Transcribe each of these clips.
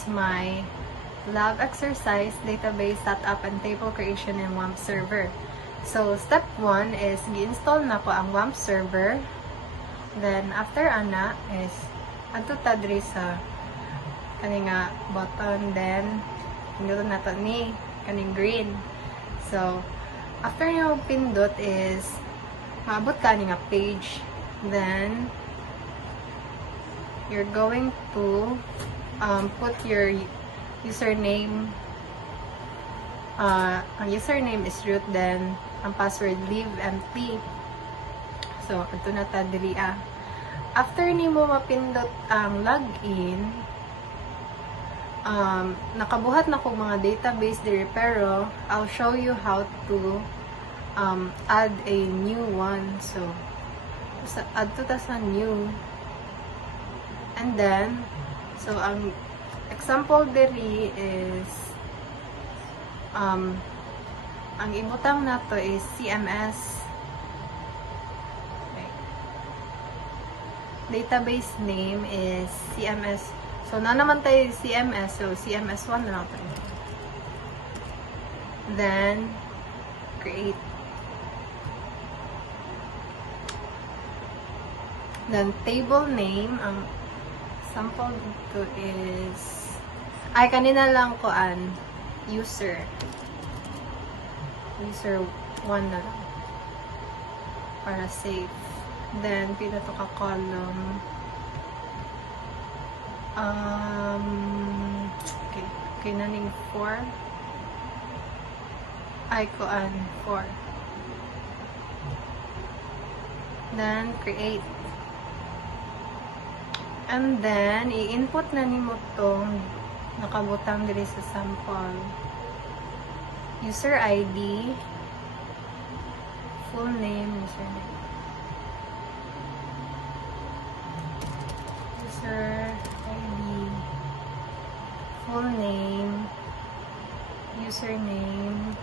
is my lab exercise, database setup, and table creation in WAMP server. So, step 1 is gi-install na ko ang WAMP server. Then, after ana is adto ta diri sa kaning nga button, then pindot na to ni kaning green. So, after nyo pindot is maabot ka ni nga page. Then, you're going to put your username. Ang username is root, then ang password leave empty. So, ito na ta dili ah. After ni mo mapindot ang login, nakabuhat na ko mga database diri, pero I'll show you how to add a new one. So, add to ta sa new. And then, so ang example diri is ang ibutang nato is CMS. Okay. Database name is CMS. So, na naman tayo CMS. So, CMS1 na lang tayo. Then, create. Then, table name, ang sample dito is, ay, kanina lang ko user 1 na lang para save. Then pila to ka column, okay na ning 4 ay ko 4. Then create. And then, i-input na nimo tong nakabutang diri sa sample. User ID, full name, username. User ID, full name, username,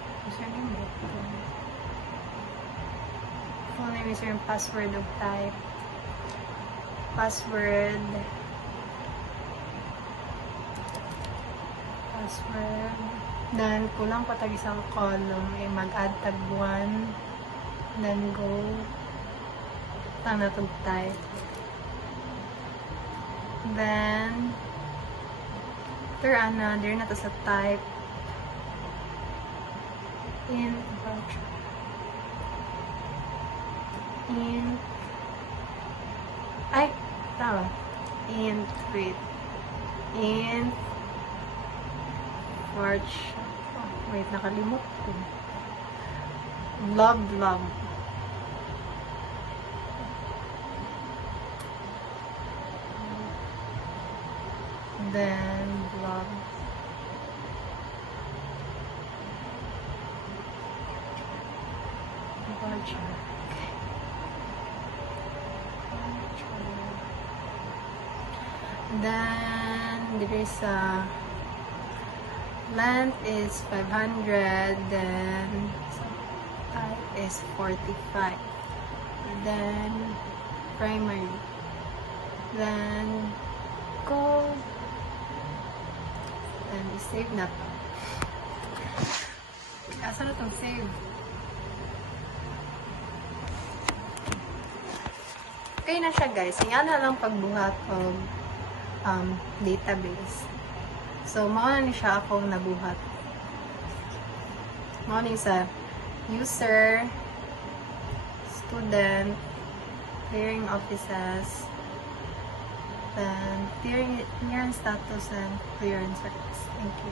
full name, username, password of type. Password, then kulang pa tag isang column, mag-add tag 1, then go tang natog type, then after there na to sa type in ay tama, int March, wait, nakalimot ko. Blob. Then, blob. Then, there is length is 500, then height is 45. Then, primary. Then, code. Then, i-save na to. Asa na itong save? Okay na siya, guys. Yan na lang pagbuhat of database. So, mao na siya akong nabuhat. Mao ni sa user, student, clearing offices, then clearance status, and clearance records. Thank you.